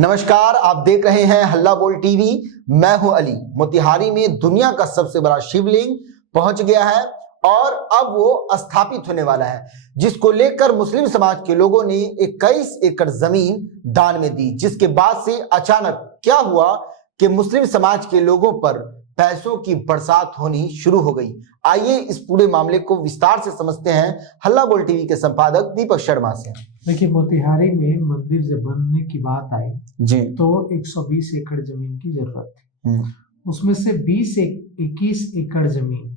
नमस्कार, आप देख रहे हैं हल्ला बोल टीवी। मैं हूं अली। मोतिहारी में दुनिया का सबसे बड़ा शिवलिंग पहुंच गया है और अब वो स्थापित होने वाला है, जिसको लेकर मुस्लिम समाज के लोगों ने 21 एकड़ जमीन दान में दी। जिसके बाद से अचानक क्या हुआ कि मुस्लिम समाज के लोगों पर पैसों की बरसात होनी शुरू हो गई। आइए इस पूरे मामले को विस्तार से समझते हैं हल्ला बोल टीवी के संपादक दीपक शर्मा से। देखिए, मोतिहारी में मंदिर जब बनने की बात आई जी तो 120 एकड़ जमीन की जरूरत थी। उसमें से 21 एकड़ जमीन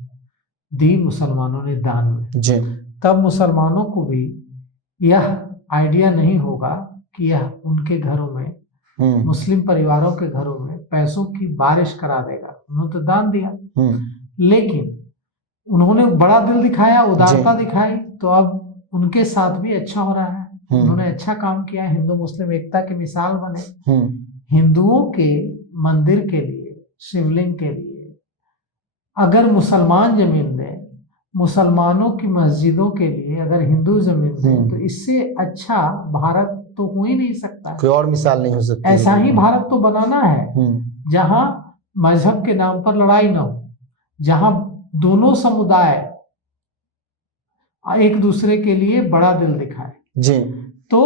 दी मुसलमानों ने दान में। जी तब मुसलमानों को भी यह आइडिया नहीं होगा कि यह उनके घरों में, मुस्लिम परिवारों के घरों में पैसों की बारिश करा देगा। उन्होंने तो दान दिया, लेकिन उन्होंने बड़ा दिल दिखाया, उदारता दिखाई, तो अब उनके साथ भी अच्छा हो रहा है। उन्होंने अच्छा काम किया, हिंदू मुस्लिम एकता की मिसाल बने। हिंदुओं के मंदिर के लिए, शिवलिंग के लिए अगर मुसलमान जमीन दे, मुसलमानों की मस्जिदों के लिए अगर हिंदू जमीन दे, तो इससे अच्छा भारत तो हो ही नहीं सकता। कोई और मिसाल नहीं हो सकती। ऐसा ही भारत तो बनाना है जहां मजहब के नाम पर लड़ाई न हो, जहां दोनों समुदाय एक दूसरे के लिए बड़ा दिल दिखाए। जी तो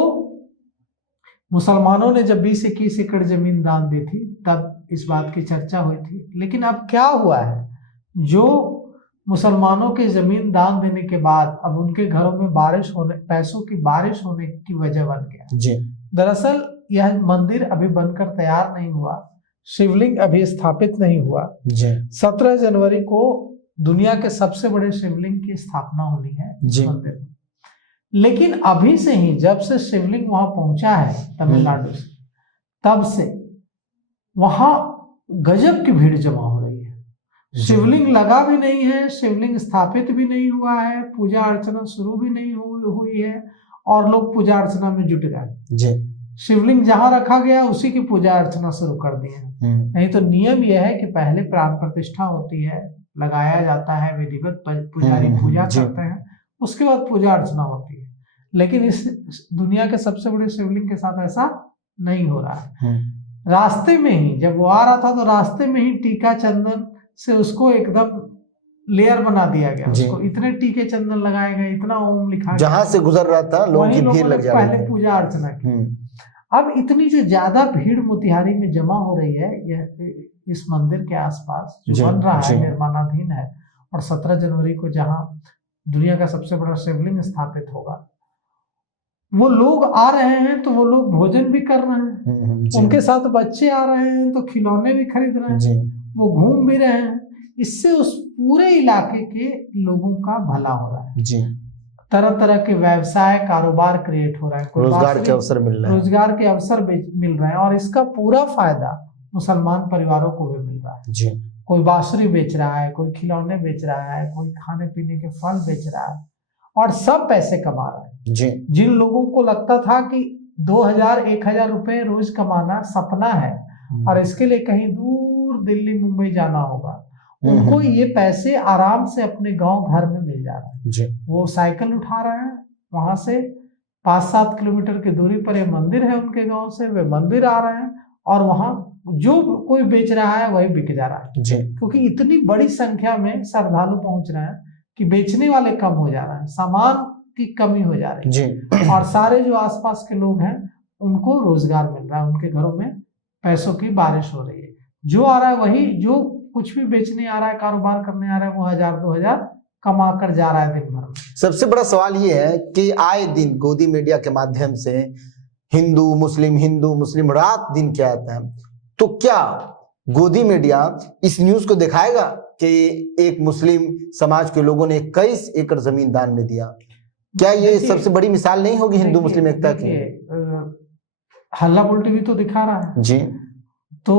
मुसलमानों ने जब 20-21 एकड़ जमीन दान दी थी तब इस बात की चर्चा हुई थी। लेकिन अब क्या हुआ है, जो मुसलमानों के जमीन दान देने के बाद अब उनके घरों में पैसों की बारिश होने की वजह बन गया। जी दरअसल यह मंदिर अभी बनकर तैयार नहीं हुआ, शिवलिंग अभी स्थापित नहीं हुआ। जी 17 जनवरी को दुनिया के सबसे बड़े शिवलिंग की स्थापना होनी है इस मंदिर में। लेकिन अभी से ही, जब से शिवलिंग वहां पहुंचा है तमिलनाडु से, तब से वहां गजब की भीड़ जमा हो रही है। शिवलिंग लगा भी नहीं है, शिवलिंग स्थापित भी नहीं हुआ है, पूजा अर्चना शुरू भी नहीं हुई है और लोग पूजा अर्चना में जुट गए। शिवलिंग जहां रखा गया उसी की पूजा अर्चना शुरू कर दी है। नहीं तो नियम यह है कि पहले प्राण प्रतिष्ठा होती है, लगाया जाता है, विधिवत पुजारी पूजा करते हैं, उसके बाद पूजा अर्चना होती है। लेकिन इस दुनिया के सबसे बड़े शिवलिंग के साथ ऐसा नहीं हो रहा है। रास्ते में ही जब वो आ रहा था तो रास्ते में ही टीका चंदन से उसको एकदम लेयर बना दिया गया। उसको इतने टीके चंदन लगाए गए, इतना ओम लिखा गया, जहां से गुजर रहा था लोगों की भीड़ लग जा रही पहले पूजा अर्चना की। अब इतनी जो ज्यादा भीड़ मोतिहारी में जमा हो रही है, यह इस मंदिर के आसपास जो बन रहा है, निर्माणाधीन है, और 17 जनवरी को जहां दुनिया का सबसे बड़ा शिवलिंग स्थापित होगा, वो लोग आ रहे हैं तो वो लोग भोजन भी कर रहे हैं, उनके साथ बच्चे आ रहे हैं तो खिलौने भी खरीद रहे हैं, वो घूम भी रहे हैं। इससे उस पूरे इलाके के लोगों का भला हो रहा है। तरह तरह के व्यवसाय, कारोबार क्रिएट हो रहा है, रोजगार के अवसर मिल रहे हैं, रोजगार के अवसर मिल रहे हैं, और इसका पूरा फायदा मुसलमान परिवारों को भी मिल रहा है। कोई बांसुरी बेच रहा है, कोई खिलौने बेच रहा है, कोई खाने पीने के फल बेच रहा है, और सब पैसे कमा रहा है। जिन लोगों को लगता था कि 2000-1000 रुपए रोज कमाना सपना है और इसके लिए कहीं दूर दिल्ली मुंबई जाना होगा, उनको ये पैसे आराम से अपने गांव घर में मिल जा रहा है। वो साइकिल उठा रहे हैं, वहां से 5-7 किलोमीटर की दूरी पर ये मंदिर है उनके गांव से, वे मंदिर आ रहे हैं और वहां जो कोई बेच रहा है वही बिक जा रहा है। क्योंकि इतनी बड़ी संख्या में श्रद्धालु पहुंच रहे हैं कि बेचने वाले कम हो जा रहे हैं, सामान की कमी हो जा रही है, और सारे जो आसपास के लोग हैं उनको रोजगार मिल रहा है, उनके घरों में पैसों की बारिश हो रही है। जो आ रहा है वही, जो कुछ भी बेचने आ रहा है, कारोबार करने आ रहा है, वो 1000-2000 कमा कर जा रहा है दिन भर में। सबसे बड़ा सवाल ये है कि आए दिन गोदी मीडिया के माध्यम से हिंदू मुस्लिम रात दिन क्या आता है, तो क्या गोदी मीडिया इस न्यूज को दिखाएगा कि एक मुस्लिम समाज के लोगों ने 21 एकड़ जमीन दान में दिया? क्या ये सबसे बड़ी मिसाल नहीं होगी हिंदू मुस्लिम एकता की? हल्ला बोल टीवी तो दिखा रहा है तो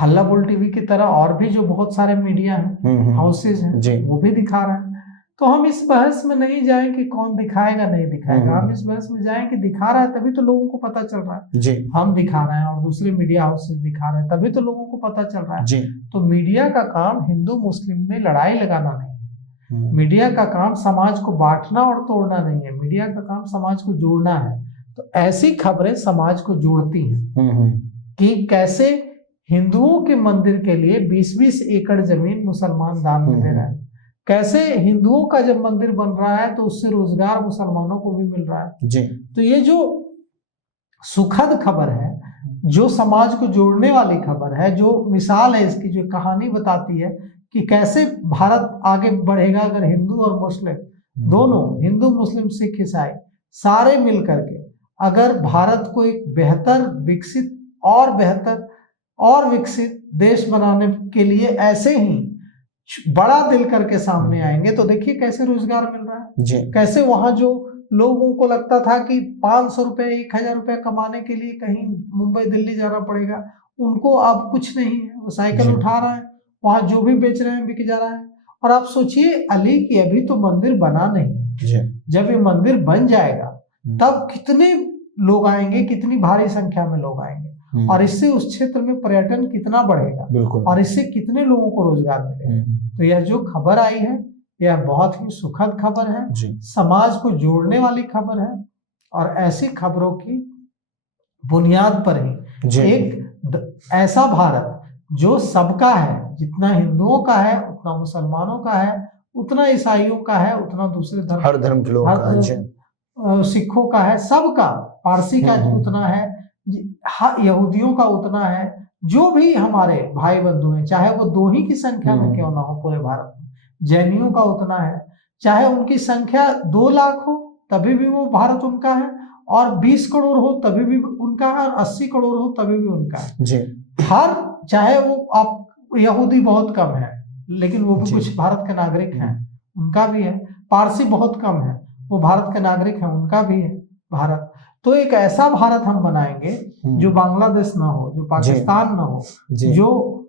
हल्ला बोल टीवी की तरह और भी जो बहुत सारे मीडिया हैं, हाउसेज हैं, वो भी दिखा रहे हैं। तो हम इस बहस में नहीं जाएं कि कौन दिखाएगा नहीं दिखाएगा, हम इस बहस में जाएं कि दिखा रहा है तभी तो लोगों को पता चल रहा है। हम दिखा रहे हैं और दूसरे मीडिया हाउसेज दिखा रहे हैं, तभी तो लोगों को पता चल रहा है। तो मीडिया का काम हिंदू मुस्लिम में लड़ाई लगाना नहीं है, मीडिया का काम समाज को बांटना और तोड़ना नहीं है, मीडिया का काम समाज को जोड़ना है। तो ऐसी खबरें समाज को जोड़ती हैं कि कैसे हिंदुओं के मंदिर के लिए 20-20 एकड़ जमीन मुसलमान दान में दे रहे हैं, कैसे हिंदुओं का जब मंदिर बन रहा है तो उससे रोजगार मुसलमानों को भी मिल रहा है जी। तो ये जो सुखद खबर है, जो समाज को जोड़ने वाली खबर है, जो मिसाल है इसकी, जो कहानी बताती है कि कैसे भारत आगे बढ़ेगा अगर हिंदू और मुस्लिम दोनों, हिंदू मुस्लिम सिख ईसाई सारे मिल करके अगर भारत को एक बेहतर विकसित और बेहतर और विकसित देश बनाने के लिए ऐसे ही बड़ा दिल करके सामने आएंगे तो देखिए कैसे रोजगार मिल रहा है जी। कैसे वहां जो लोगों को लगता था कि 500 रुपए 1000 रुपए कमाने के लिए कहीं मुंबई दिल्ली जाना पड़ेगा, उनको अब कुछ नहीं है, वो साइकिल उठा रहा है, वहां जो भी बेच रहे हैं बिक जा रहा है। और आप सोचिए अली की अभी तो मंदिर बना नहीं जी। जब ये मंदिर बन जाएगा तब कितने लोग आएंगे, कितनी भारी संख्या में लोग आएंगे और इससे उस क्षेत्र में पर्यटन कितना बढ़ेगा और इससे कितने लोगों को रोजगार मिलेगा। तो यह जो खबर आई है यह बहुत ही सुखद खबर है, समाज को जोड़ने वाली खबर है और ऐसी खबरों की बुनियाद पर ही एक ऐसा भारत जो सबका है, जितना हिंदुओं का है उतना मुसलमानों का है, उतना ईसाइयों का है, उतना दूसरे धर्म हर धर्म के लोगों का है, सिखों का है, सबका, पारसी का उतना है, यहूदियों का उतना है, जो भी हमारे भाई बंधु हैं, चाहे वो 2 ही की संख्या में क्यों ना हो पूरे भारत में, जैनियों का उतना है, चाहे उनकी संख्या 2 लाख हो तभी भी वो भारत उनका है और 20 करोड़ हो तभी भी उनका है और 80 करोड़ हो तभी भी उनका है जी। हर, चाहे वो आप यहूदी बहुत कम है लेकिन वो भी कुछ भारत के नागरिक हैं, उनका भी है, पारसी बहुत कम है वो भारत के नागरिक हैं, उनका भी है भारत। तो एक ऐसा भारत हम बनाएंगे जो बांग्लादेश ना हो, जो पाकिस्तान ना हो, जो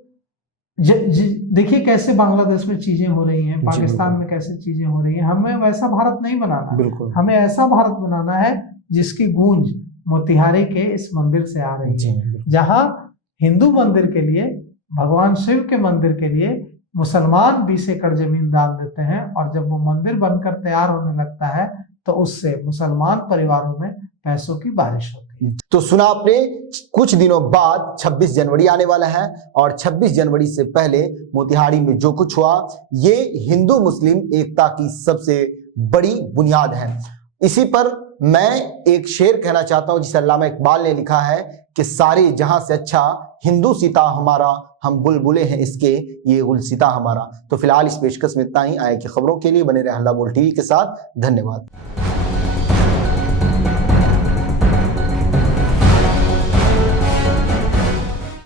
देखिए कैसे बांग्लादेश में चीजें हो रही हैं, पाकिस्तान में कैसे चीजें हो रही हैं। हमें वैसा भारत नहीं बनाना, हमें ऐसा भारत बनाना है जिसकी गूंज मोतिहारी के इस मंदिर से आ रही है, जहां हिंदू मंदिर के लिए, भगवान शिव के मंदिर के लिए मुसलमान 20 एकड़ जमीन दान देते हैं और जब वो मंदिर बनकर तैयार होने लगता है तो उससे मुसलमान परिवारों में पैसों की बारिश होती है। तो सुना आपने, कुछ दिनों बाद 26 जनवरी आने वाला है और 26 जनवरी से पहले मोतिहारी में जो कुछ हुआ ये हिंदू मुस्लिम एकता की सबसे बड़ी बुनियाद है। इसी पर मैं एक शेर कहना चाहता हूं जिसे अल्लामा इकबाल ने लिखा है कि सारे जहां से अच्छा हिंदू सीता हमारा, हम बुलबुले हैं इसके ये गुलसिता हमारा। तो फिलहाल इस पेशकश में इतना ही। आए की खबरों के लिए बने रहे हल्ला बोल टीवी के साथ। धन्यवाद।